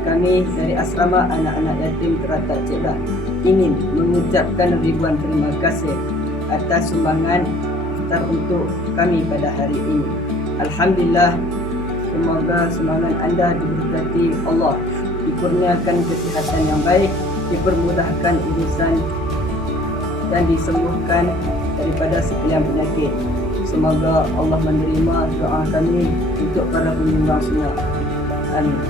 Kami dari Asrama Anak-Anak Yatim Teratak Cegah ingin mengucapkan ribuan terima kasih atas sumbangan iftar untuk kami pada hari ini. Alhamdulillah, semoga sumbangan anda diberkati Allah, dikurniakan kesihatan yang baik, dipermudahkan urusan dan disembuhkan daripada sekalian penyakit. Semoga Allah menerima doa kami untuk para penyumbang sunat. Amin.